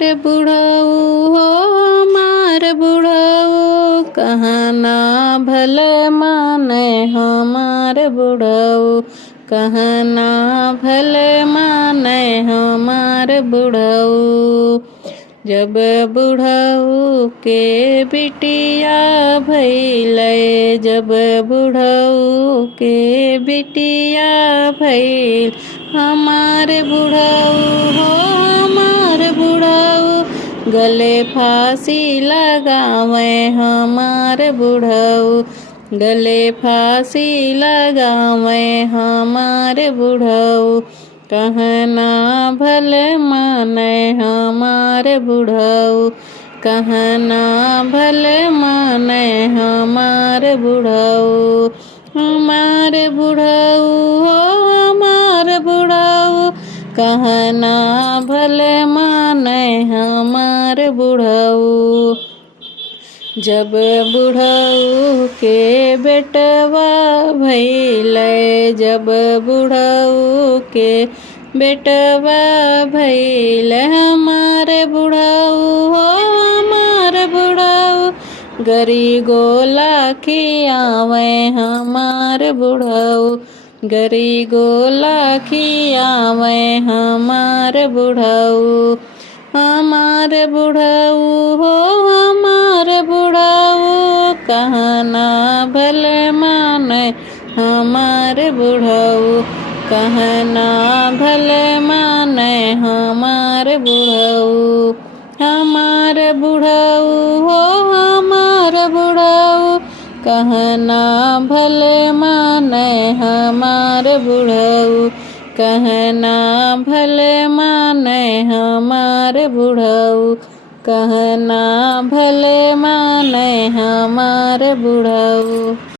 हमार बुढ़ऊ हो हमार बुढ़ऊ, कहना भले माने हमार बुढ़ऊ, कहना भले माने हमार बुढ़ऊ। जब बुढ़ऊ के बिटिया भइले, जब बुढ़ऊ के बिटिया भइल, हमार बुढ़ऊ हो हमार बुढ़ऊ, गले फांसी लगावे हमार बुढ़ऊ, गले फांसी लगावे हमार बुढ़ऊ। कहना भले माने हमार बुढ़ऊ, कहना भले माने हमार बुढ़ऊ। हमार बुढ़ऊ हो हमार बुढ़ऊ, कहना भले माने हमार बुढ़ऊ। जब बुढ़ऊ के बेटवा भइले, जब बुढ़ऊ के बेटवा भइले, हमार बुढ़ऊ हो हमार बुढ़ऊ, गरी गोला खियावे हमार बुढ़ऊ, गरी गोला खियावे हमार बुढ़ऊ। हमार बुढ़ऊ हो हमार बुढ़ऊ, कहना भले माने हमार बुढ़ऊ, कहना भले माने हमार बुढ़ऊ। हमार बुढ़ऊ हो हमार बुढ़ऊ, कहना भले माने हमार बुढ़ऊ, कहना भले माने हमार बुढ़ऊ, कहना भले माने हमार बुढ़ऊ।